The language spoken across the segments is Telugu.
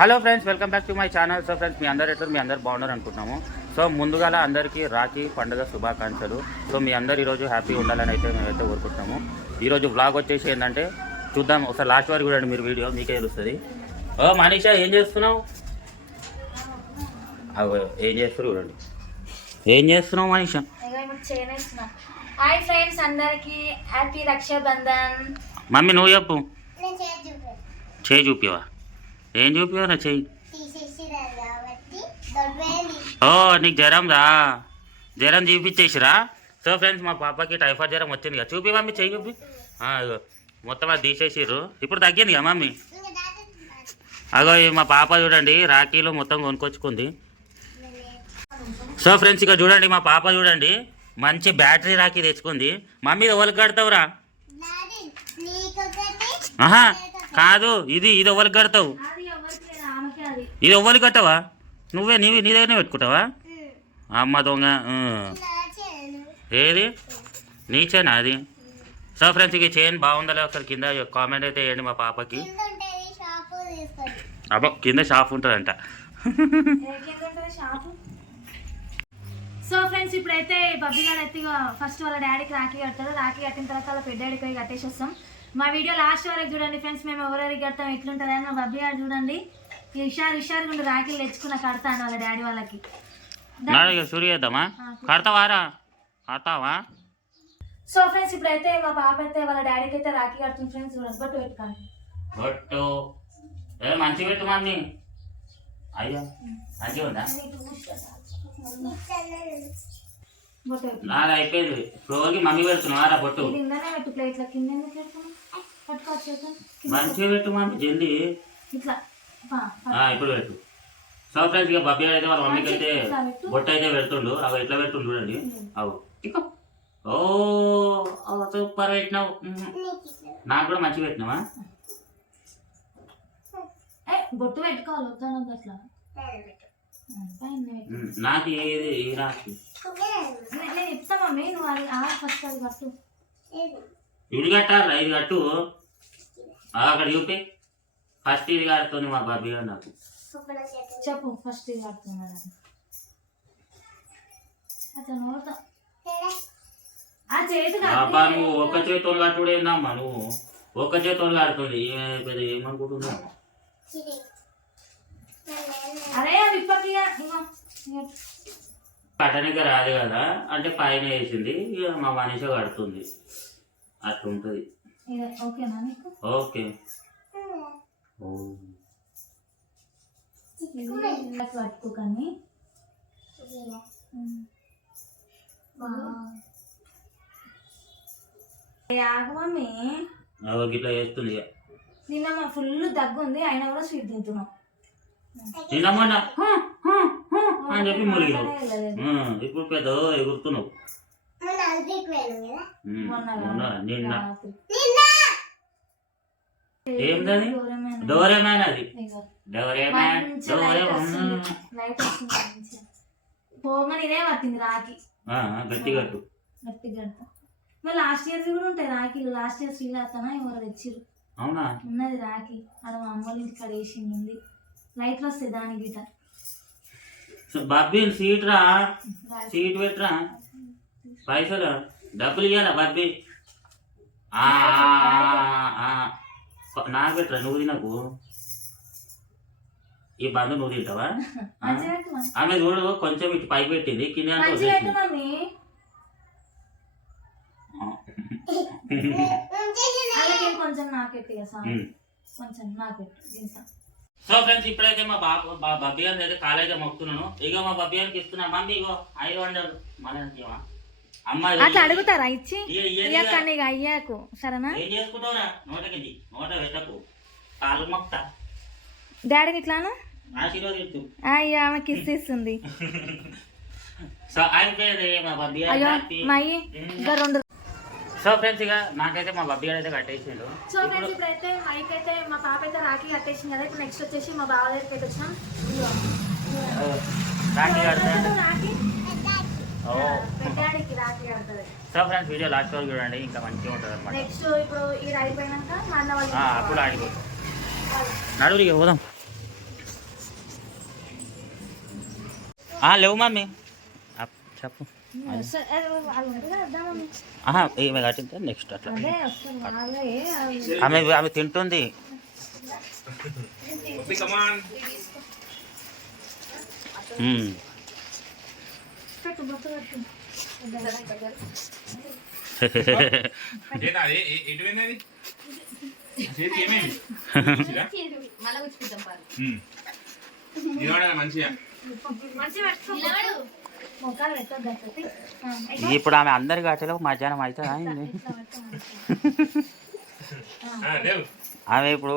Hello friends welcome back to my channel. So friends మీ అందరు ఎట్లా మీ అందరు బాగున్నారు అనుకుంటున్నాము. సో ముందుగా అందరికీ రాఖీ పండుగ శుభాకాంక్షలు. సో మీ అందరు ఈరోజు హ్యాపీ ఉండాలని అయితే మేమైతే కోరుకుంటున్నాము. ఈరోజు వ్లాగ్ వచ్చేసి ఏంటంటే చూద్దాం. ఒకసారి లాస్ట్ వరకు చూడండి మీరు వీడియో మీకే తెలుస్తుంది. ఓ మనీషా ఏం చేస్తున్నావు? ఏం చేస్తారు చూడండి. ఏం చేస్తున్నావు మనీషా? ఇగో ఇప్పుడు చేయనేస్తున్నా హాయ్ ఫ్రెండ్స్ అందరికి హ్యాపీ రక్షాబంధన్. మమ్మీ నువ్వు చెప్పు. చేయి చూపివా? ఏం చూపివా నా చెయ్యి? ఓ నీకు జ్వరం రా. జ్వరం చూపించేసిరా. సో ఫ్రెండ్స్ మా పాపకి టైఫాయిడ్ జ్వరం వచ్చింది కదా చూపి మమ్మీ చెయ్యి చూపి. మొత్తం అది తీసేసిర్రు. ఇప్పుడు తగ్గింది కదా మమ్మీ. అగో మా పాప చూడండి రాఖీలో మొత్తం కొనుక్కొచ్చుకుంది. సో ఫ్రెండ్స్ ఇక చూడండి మా పాప చూడండి మంచి బ్యాటరీ రాఖీ తెచ్చుకుంది. మమ్మీ ఇది ఎవరికి కడతావురా? ఆహా కాదు ఇది ఇది ఎవరికి కడతావు అది ఎవరికి లేదు ఆమెకి అది ఇది ఎవరికి కట్టవా? నువ్వే నీవి నీ దగ్గరనే పెట్టుకుంటావా? అమ్మ దొంగ ఏది? నీచేనా అది? సో ఫ్రెండ్స్ ఇక చైన్ బాగుందా ఒకసారి కింద కామెంట్ అయితే వేయండి మా పాపకి. అబ్బో కింద షాప్ ఉంటుందంట. షాపు? సో ఫ్రెండ్స్ ఇప్పుడైతే బబ్బీ గారు అయితే ఫస్ట్ వాళ్ళ డాడీకి రాఖీ కడతారు రాఖీ కట్టిన తర్వాత వాళ్ళ పెద్ద డాడీకి పోయి కట్టేసి వస్తాం. మా వీడియో లాస్ట్ వరకు చూడండి ఫ్రెండ్స్ మేము ఎవరెవరికి కడతాం ఎట్లుంటుంది అని మా బబ్బీ గారు చూడండి. హుషారు హుషారు గుండు రాఖీలు తెచ్చుకున్న కడతాను వాళ్ళ డాడీ వాళ్ళకి. నాడు సూర్య వేద్దామా కడతావారా? కడతావా? సో ఫ్రెండ్స్ ఇప్పుడైతే మా పాప అయితే వాళ్ళ డాడీకి అయితే రాఖీ కడుతుంది ఫ్రెండ్స్. బట్టు పెట్టుకోండి. బొట్టు. ఏ మంచి పెట్టు మమ్మీ. అయ్యో మంచిగా ఉందా? నాది అయిపోయింది. ఫ్లోర్కి మమ్మీ పెడుతున్నావారా బొట్టు? పెట్టు ప్లేట్ల. కింద ఎందుకు పట్టుకోవచ్చు మంచిగా పెట్టు మమ్మీ జల్దీ. ఇట్లా. ఇప్పుడు పెట్టు. సో ఫ్రెండ్స్ ఇక బబ్బీ అయితే వాళ్ళ మమ్మీకి అయితే బొట్టు అయితే పెడుతుండు. అవి ఎట్లా పెడుతుండు చూడండి. అవు ఇకో. ఓ సూపర్ పెట్టినావు. నాకు కూడా మంచిగా పెట్టినావా? బొట్టు పెట్టుకోవాలి అట్లా. నాకు ఏది నే- నేను ఇస్తా మమ్మీ నువ్వు అది ఆ ఫస్ట్ అది కట్టు. ఇది కట్టాలి ఇది కట్టు. అక్కడ చూపి. ఫస్ట్ ఇది కడుతుంది మా బాబీ గారు నాకు చెప్పు ఫస్ట్ ఇది కడుతున్నాడు అది. అట్లా నోడతా ఆ చేతి బాబా నువ్వు ఒక్క చేతితో కట్టుడు ఏందమ్మా నువ్వు ఒక్క చేతితో కడుతుంది పెద్ద ఏమనుకుంటున్నావు? అరే. కట్టనికి రాదు కదా అంటే పైన వేసింది ఇక మా మనిషి కడుతుంది. అట్లుంటది. ఓకే. పట్టుకోకండి ఆగమమ్మి. నిన్న మా ఫుల్ దగ్గు ఉంది అయినా కూడా స్వీట్ తింటున్నాం. తినమన్నా? హ, హ, హ. అని చెప్పి ఇప్పుడు పెద్ద ఎగురుతున్నావు. నిన్న దూరమైన. డోరేమాన్. అది. డోరేమాన్. డోరేమాన్. పోమని ఇదే పట్టింది రాఖీ. గట్టి కట్టు. గట్టి గడత మరి లాస్ట్ ఇయర్ కూడా ఉంటాయి రాఖీలు. లాస్ట్ ఇయర్ శ్రీలాతన ఎవరు తెచ్చిరు అవునా? ఉన్నది రాఖీ. ఆడ మా అమ్మ ఇంటి కాడ వేసింది ఉంది. లైట్లు వస్తాయి దాని గిట సో బాబీ సీట్ రా. రాఖీ. సీట్ పెట్టరా? పైసలు. డబ్బులు ఇవ్వాలా బాబీ నాకు పెట్టరా నువ్వు తినకు ఈ బంధు నువ్వు తింటావా. ఆమె చూడు కొంచెం ఇటు పైకి పెట్టింది కింద సో ఫ్రెండ్స్ ఇప్పుడైతే మా బాబు మా బబ్బీ గారిని అయితే కాలేజ్ మొక్కుతున్నాను ఇక మా బబ్బీ గారికి ఇస్తున్నా మమ్మీ ఇగో ఐదు వందలు మన అట్లా అడుగుతారా? ఇచ్చి. ఇయ్యకండి ఇక అయ్యాకు. సరేనా? ఏం చేసుకుంటావురా? నోటకి నోట పెట్టకు. కాలు మొక్త. డాడీకి ఇట్లాను? ఆశీర్వదించు అయ్యో ఆమెకి కిస్ ఇస్తుంది సో మా ఇంకా రెండు ఫ్రెండ్స్ ఇక నాకైతే మా బబ్బీ గారు అయితే కట్టేసిండు. సో ఫ్రెండ్స్ ఇప్పుడైతే మైక్ అయితే మా పాప అయితే రాఖీ కట్టేసింది కదా. ఇప్పుడు నెక్స్ట్ వచ్చేసి మా బావ దగ్గరికి అయితే వచ్చినాం ఇదిగో. రాఖీ కడతాడు. రాఖీ? పెట్టడానికి రాత్రి ఆడుతుంది సో ఫ్రెండ్స్ వీడియో లాస్ట్ వరకు చూడండి ఇంకా మంచిగా ఉంటుంది అనమాట నెక్స్ట్ ఇప్పుడు ఇది అయిపోయినాక మా అన్న వాళ్ళు అప్పుడు ఆడిపోతాం నడువురికి పోదాం లేవు మమ్మీ చెప్పు ఈమె కట్టింది నెక్స్ట్ అట్లా ఆమె ఆమె తింటుంది Mm. ఇప్పుడు ఆమె అందరి కట్టెలో మధ్యాహ్నం అవుతుందా. ఆమె ఇప్పుడు.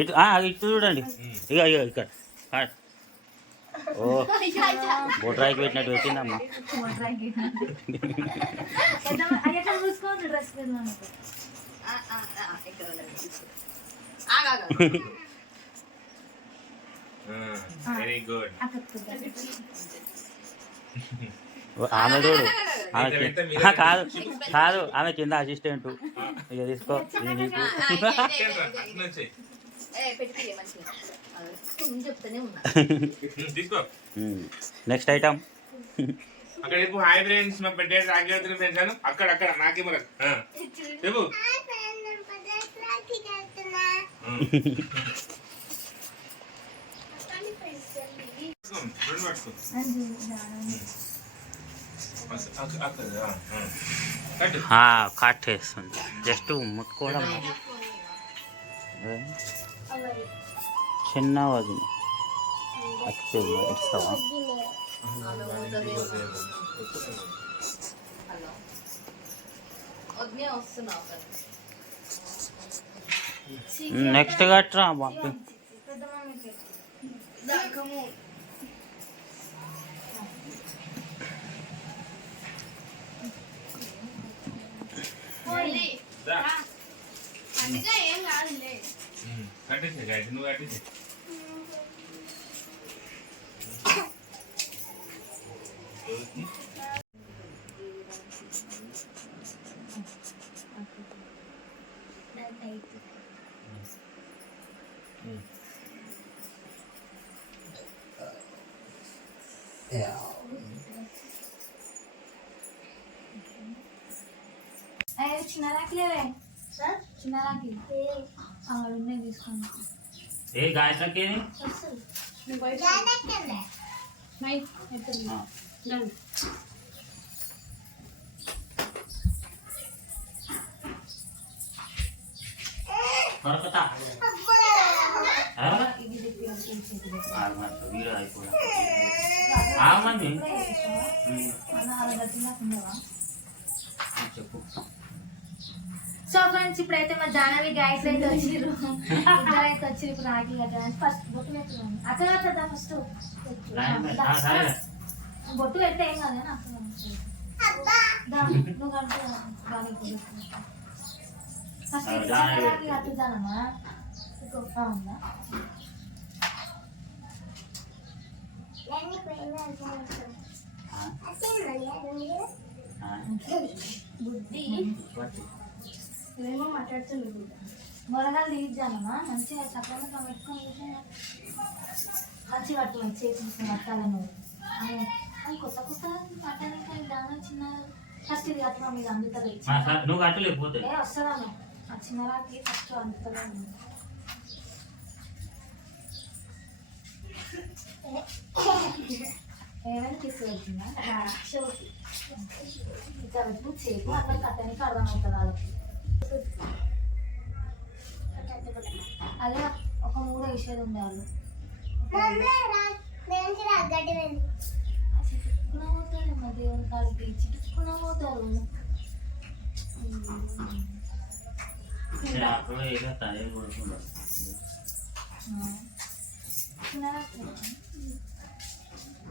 ఇటు ఇటు చూడండి ఇక ఇక ఇక్కడ. ఓ. బొట్రాయికి పెట్టినట్టు పెట్టిందమ్మా. వెరీ గుడ్ ఆమె చూడు. ఆమె కాదు కాదు ఆమె కింద అసిస్టెంట్ ఇక తీసుకో. ఇది నీకు అట్లా వచ్చాయి చెప్తానే ఉన్నా తీసుకో నెక్స్ట్ ఐటమ్ అక్కడ చెప్పు హాయ్ ఫ్రెండ్స్ మా పెట్టే రాగి ఫ్రెండ్స్ అను అక్కడ అక్కడ నాకేమో రాదు. ఆ, చెప్పు హాయ్ ఫ్రెండ్ నేను పటాస్ రాఖీ కడుతున్నా అక్కడి ఫ్రెండ్స్ పట్టుకో, రెండు పట్టుకో అక్క- అక్క- అక్కడ, ఆ, ఆ. కట్టు కట్టేస్తుంది జస్ట్ ముట్టుకోవడం ఏ? చిన్న వదిన. అక్కి ఇస్తావా? నెక్స్ట్ కట్టరా బాబు. కట్టేసే నువ్వు కట్టేసే అయ్యో చిన్న రాకిలేవే చిన్న రాకి అక్కడ ఉన్నాయి తీసుకోండి ఏ గాయత్రకి జానకండి కొరకతా ఇది తిప్పి వచ్చి చేతిలో. వీడియో అయిపోయా ఉండవా చెప్పు సో ఫ్రెండ్స్ ఇప్పుడైతే మా జానవి గాయస్ అయితే వచ్చిర్రు. ఇద్దరు అయితే వచ్చి ఇప్పుడు రాఖీ కట్టడానికి ఫస్ట్ బొట్టు పెట్టుకున్నాను అక్కడ కట్టదా ఫస్ట్ బొట్టు పెడితే ఏం కాదు ఫస్ట్ రాఖీ కట్టుదానమ్మా ఉందా? బుద్ధి ఏమో మాట్లాడుతుంది మొరగాలు తీద్దామమ్మా మంచిగా చక్కగా పెట్టుకొని. మంచి పట్టు మంచి చేసి పట్టాలి నువ్వు అని అని కొత్త కొత్త పట్టడానికి దాని చిన్న ఫస్ట్ ఇది కట్టినా మీద అందుతుంది నువ్వు ఏ వస్తుందమ్మా ఆ చిన్న రాకి ఫస్ట్ అందుతుంది ఏమైనా ఇక్కడ పెట్టు చేపు అట్లా కట్టడానికి అర్థమవుతుంది వాళ్ళకి అదే ఒక మూడు విషయాలు రాగడ్డి వెళ్ళి చిట్టుకున్నా దేవుని కాడికి చిట్టుకున్నా పోతారు అప్పుడు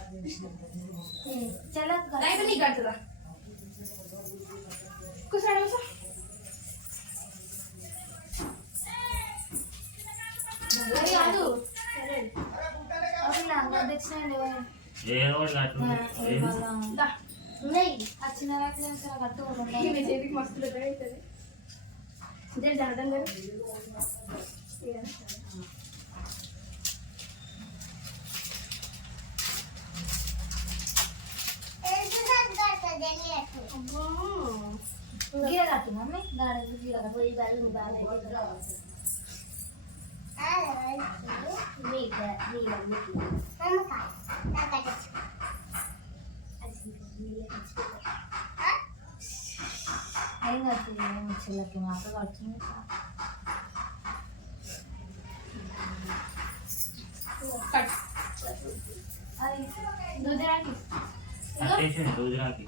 పెట్టినా బొట్టు పెట్టకుండా రాకి ఆడుతుంది నేను ఇవికి వచ్చిన తెద్దాం అనుకున్నా ఫస్ట్ చాకేనా కదా ఎన్నిసార్లు పెట్టిస్తావు ఇక అయ్యో ఈయన పెడతాను నాకేం తెలుసు చూడు చెల్లెత్తుగా. రైతు నీకు కడుతురా కూర్చోండి కూర్చో అది కాదు అసలు అంత తెచ్చినాయండి ఎవరు? ఏదో ఒకటి కాదు. ఆ, ఏం? వాళ్ళ దా. ఉన్నాయి ఆ చిన్న వ్యక్తులు చాలా కట్టుగా ఈ ఉండాలి. నీ చేతికి మస్తు పెద్దగా అవుతుంది జర జరగడం లేదు వెళ్తున్నాను కదా తెలియదు గీర కట్టు మమ్మీ గాడ గీర కట్టు. పోయి వాళ్ళు బాగా ఏం కట్టు ఏం చెల్లెకి మాట కడుతుంది కట్ అది దుదిరాకి కట్టేసింది రోజురాకి కట్టదు ఆ, చాలు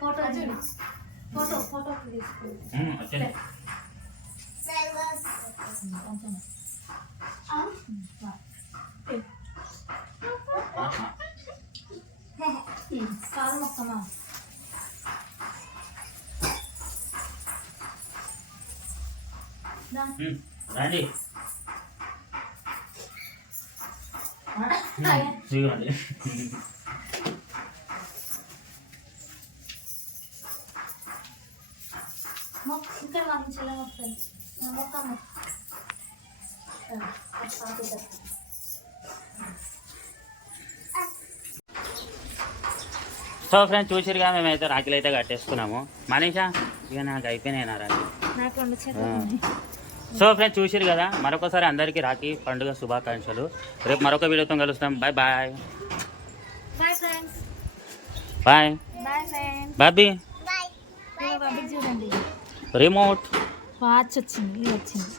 ఫోటో ఫోటో ఫోటో తీసుకో. ఉమ్, వచ్చేది. కొంచెం ఆహా. కాలు మొక్కమా రండి. ఇదిగోండి. సో ఫ్రెండ్స్ చూసిరుగా మేమైతే రాఖీలు అయితే కట్టేసుకున్నాము. మనీషా ఇక నాకు అయిపోయినాయి నా రాఖీ సో ఫ్రెండ్స్ చూసిరు కదా మరొకసారి అందరికీ రాఖీ పండుగ శుభాకాంక్షలు. రేపు మరొక వీడియోతో కలుస్తాం. Bye bye bye Bobby bye Bobby చూడండి. రిమోట్ వాచ్ వచ్చింది వచ్చింది.